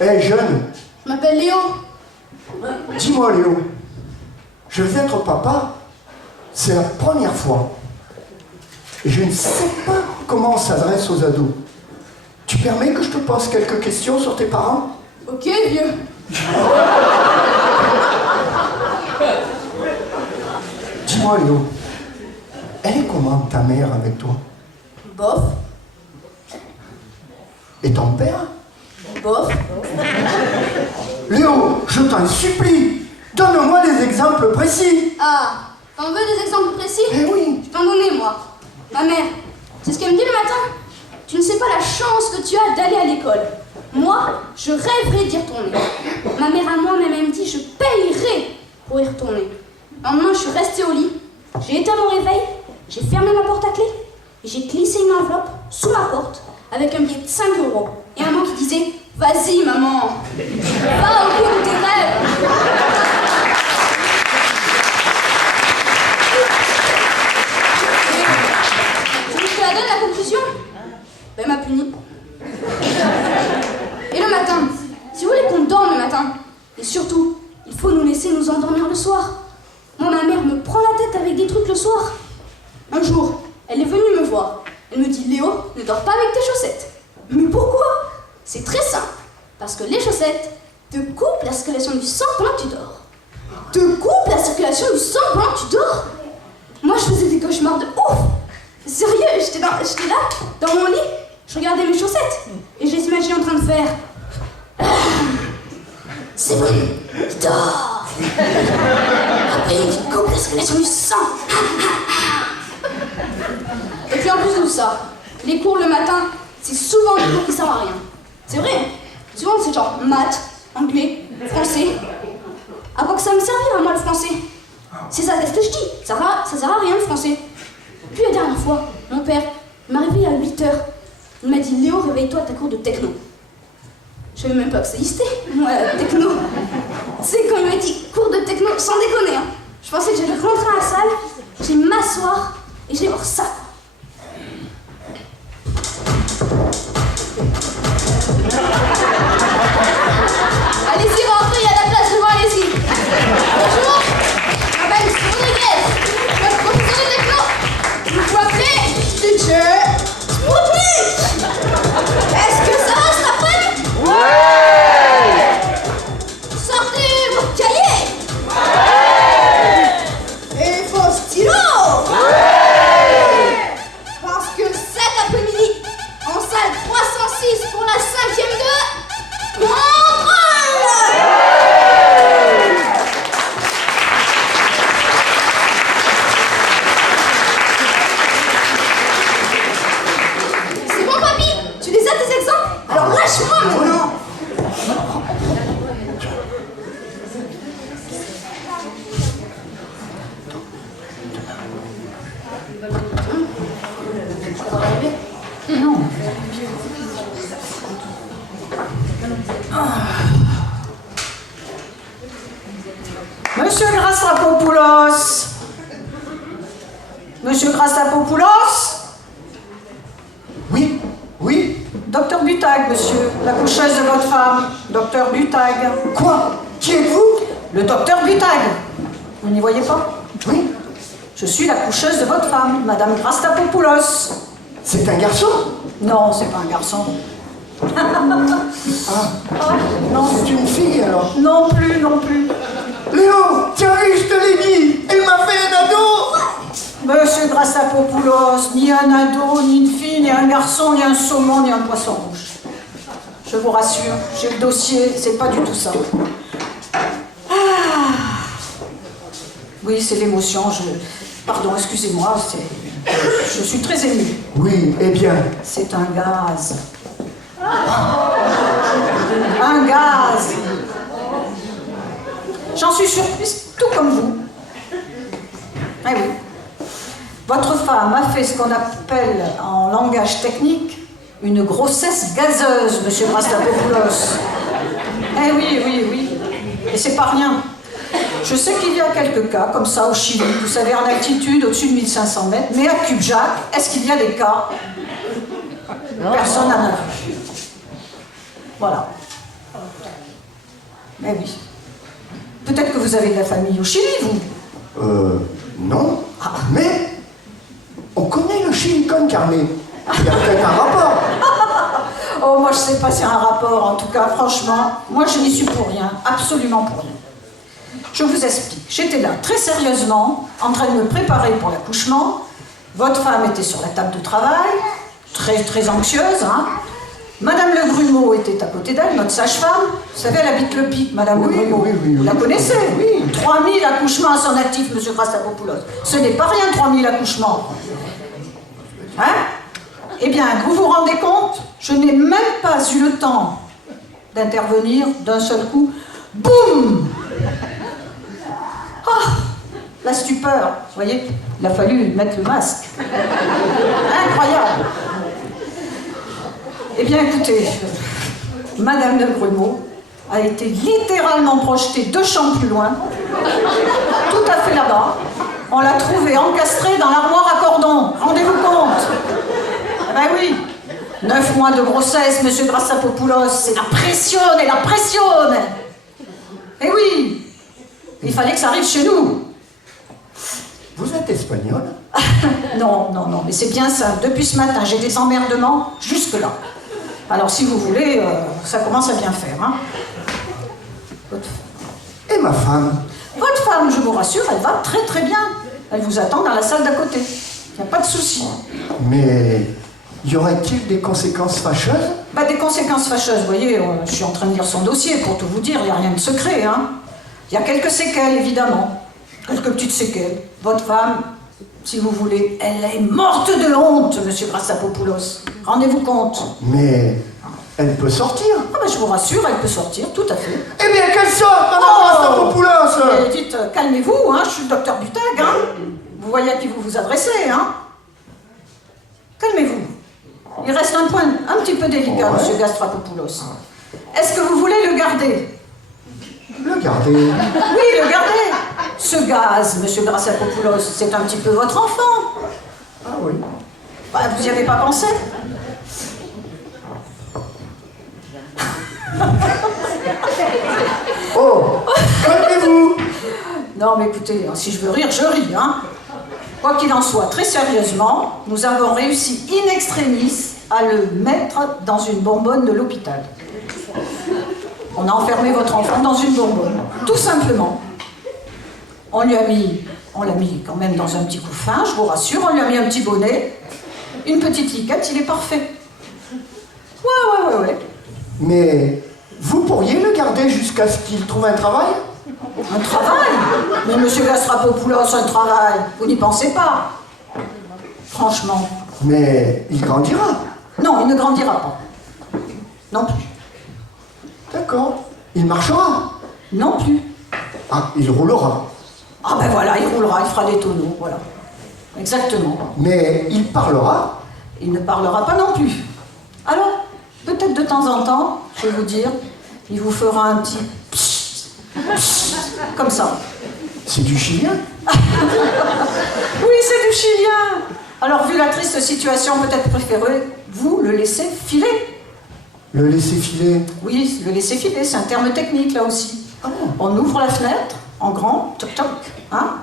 Hé, jeune. Je m'appelle Léo. Dis-moi, Léo. Je vais être papa. C'est la première fois. Et je ne sais pas comment on s'adresse aux ados. Tu permets que je te pose quelques questions sur tes parents? Ok, vieux. Dis-moi, Léo. Elle est comment, ta mère, avec toi? Bof. Et ton père? Bof. Léo, je t'en supplie. Donne-moi des exemples précis. Ah, t'en veux des exemples précis? Eh oui. Je peux en donner, moi. Ma mère, c'est ce qu'elle me dit le matin. Tu ne sais pas la chance que tu as d'aller à l'école. Moi, je rêverais d'y retourner. Ma mère à moi, même, elle me dit, je payerais pour y retourner. Le lendemain, je suis restée au lit. J'ai éteint mon réveil, j'ai fermé ma porte à clé et j'ai glissé une enveloppe sous ma porte avec un billet de 5 € et un mot qui disait « Vas-y, maman, va au bout de tes rêves !» Je te la donne, la conclusion? Ben, elle m'a puni. Et le matin, si vous voulez qu'on dorme le matin, et surtout, il faut nous laisser nous endormir le soir. Moi, ma mère me prend la tête avec des trucs le soir. Un jour, elle est venue me voir. Elle me dit « Léo, ne dors pas avec tes chaussettes. » Mais pourquoi? C'est très simple. Parce que les chaussettes te coupent la circulation du sang pendant que tu dors. Te coupent la circulation du sang pendant que tu dors. Moi, je faisais des cauchemars de ouf. Sérieux, j'étais là, dans mon lit, je regardais mes chaussettes. Et je les imaginais en train de faire... C'est bon, il dort. Après, il coupe la circulation du sang. Et puis en plus de tout ça, les cours le matin, c'est souvent des cours qui servent à rien. C'est vrai. Souvent c'est genre maths, anglais, français. À quoi que ça me servir à moi le français? C'est ça ce que je dis, ça sert à rien le français. Puis la dernière fois, mon père m'a réveillé à 8 h. Il m'a dit « Léo, réveille-toi à ta cour de techno ». Je savais même pas que ça existait, moi, techno. Tu sais, quand il m'a dit cours de techno, sans déconner, hein, je pensais que j'allais rentrer à la salle, j'allais m'asseoir et j'allais voir ça. Allez-y, rentrez, il y a de la place devant, allez-y. Bonjour, je m'appelle Rodriguez, je suis professeur de techno. Vous m'appelez Teacher Spoutnik. Est-ce que ça va cet après-midi? Ouais. Sortez vos cahiers. Ouais. Et vos stylos. Ouais. Parce que cet après-midi, en salle 306 pour la 5e de contrôle. C'est bon, papy? Tu les as tes exemples? Alors lâche-moi maintenant. Non. Monsieur Grassapopoulos. Monsieur Grassapopoulos. Oui, oui. Docteur Butag, monsieur. La coucheuse de votre femme. Docteur Butag. Quoi? Qui êtes-vous? Le docteur Butag. Vous n'y voyez pas? Oui. Je suis la coucheuse de votre femme, Madame Grassapopoulos. C'est un garçon? Non, c'est pas un garçon. Ah, Non, c'est une fille alors. non plus, non plus. Léo, tiens, oui, je te l'ai dit. Elle m'a fait un ado. Monsieur Grassapopoulos, ni un ado, ni une fille, ni un garçon, ni un saumon, ni un poisson rouge. Je vous rassure, j'ai le dossier, c'est pas du tout ça. Ah. Oui, c'est l'émotion, Pardon, excusez-moi, je suis très émue. Oui, eh bien. C'est un gaz. Un gaz. J'en suis surprise, tout comme vous. Eh oui. Votre femme a fait ce qu'on appelle en langage technique une grossesse gazeuse, monsieur Grassapopoulos. Eh oui, oui, oui. Et c'est pas rien. Je sais qu'il y a quelques cas, comme ça au Chili, vous savez, en altitude, au-dessus de 1500 mètres, mais à Cubjac, est-ce qu'il y a des cas? Personne n'en a vu. Voilà. Mais oui. Peut-être que vous avez de la famille au Chili, vous? Non. Mais on connaît le Chili con carne. Il y a peut-être un rapport. Oh, moi, je sais pas s'il y a un rapport. En tout cas, franchement, moi, je n'y suis pour rien. Absolument pour rien. Je vous explique. J'étais là, très sérieusement, en train de me préparer pour l'accouchement. Votre femme était sur la table de travail, très, très anxieuse, hein. Madame Le Grumeau était à côté d'elle, notre sage-femme. Vous savez, elle habite le Pic, Madame Le Grumeau. Oui. Vous la connaissez? Oui. 3000 accouchements à son actif, Monsieur Chrastapopoulos. Ce n'est pas rien, 3000 accouchements. Hein? Eh bien, vous vous rendez compte? Je n'ai même pas eu le temps d'intervenir d'un seul coup. Boum! Ah! La stupeur. Vous voyez? Il a fallu mettre le masque. Incroyable! Eh bien, écoutez, Madame de Grumeau a été littéralement projetée 2 chambres plus loin, tout à fait là-bas. On l'a trouvée encastrée dans l'armoire à cordon. Rendez-vous compte? Eh ben oui, 9 mois de grossesse, Monsieur Chrastapopoulos, c'est la pression et la pression. Eh oui, il fallait que ça arrive chez nous. Vous êtes espagnol? Non, mais c'est bien simple. Depuis ce matin, j'ai des emmerdements jusque-là. Alors, si vous voulez, ça commence à bien faire. Hein. Et ma femme? Votre femme, je vous rassure, elle va très très bien. Elle vous attend dans la salle d'à côté. Il n'y a pas de souci. Mais y aurait-il des conséquences fâcheuses? Bah, des conséquences fâcheuses, vous voyez, je suis en train de lire son dossier, pour tout vous dire, il n'y a rien de secret. Hein. Il y a quelques séquelles, évidemment. Quelques petites séquelles. Votre femme, si vous voulez, elle est morte de honte, Monsieur Chrastapopoulos. Rendez-vous compte. Mais elle peut sortir. Ah ben, je vous rassure, elle peut sortir, tout à fait. Eh bien, qu'elle sorte, Madame Chrastapopoulos! Mais dites, calmez-vous, hein, je suis le docteur Butag, hein. Vous voyez à qui vous vous adressez, hein. Calmez-vous. Il reste un point un petit peu délicat, Monsieur Chrastapopoulos. Est-ce que vous voulez le garder? Le garder? Oui, le garder. Ce gaz, Monsieur Chrastapopoulos, c'est un petit peu votre enfant. Ah oui. Bah, vous n'y avez pas pensé? Oh, calmez-vous! Non, mais écoutez, si je veux rire, je ris, hein. Quoi qu'il en soit, très sérieusement, nous avons réussi in extremis à le mettre dans une bonbonne de l'hôpital. On a enfermé votre enfant dans une bonbonne, tout simplement. On l'a mis quand même dans un petit couffin, je vous rassure, on lui a mis un petit bonnet, une petite liquette, il est parfait. Ouais. Mais vous pourriez le garder jusqu'à ce qu'il trouve un travail? Un travail? Mais Monsieur Chrastapopoulos, un travail, vous n'y pensez pas. Franchement. Mais il grandira. Non, il ne grandira pas. Non plus. D'accord. Il marchera. Non plus. Ah, il roulera. Ah ben voilà, il roulera, il fera des tonneaux, voilà. Exactement. Mais il parlera. Il ne parlera pas non plus. Alors, peut-être de temps en temps, je vais vous dire, il vous fera un petit comme ça. C'est du chilien. Oui, c'est du chilien. Alors, vu la triste situation, peut-être préférez-vous le laisser filer? Le laisser filer. Oui, le laisser filer, c'est un terme technique là aussi. Ah bon? On ouvre la fenêtre, en grand, toc toc, hein,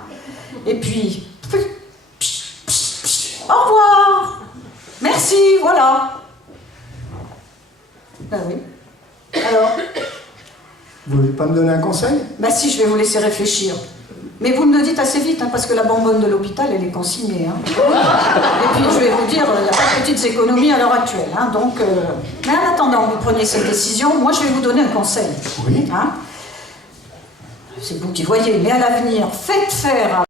et puis... Au revoir. Merci, voilà. Ben oui. Alors? Vous voulez pas me donner un conseil? Ben si, je vais vous laisser réfléchir. Mais vous me le dites assez vite, hein, parce que la bonbonne de l'hôpital, elle est consignée. Hein. Et puis, je vais vous dire, il n'y a pas de petites économies à l'heure actuelle. Hein, donc, mais en attendant que vous preniez cette décision, moi, je vais vous donner un conseil. Oui. Hein. C'est vous qui voyez, mais à l'avenir, faites faire à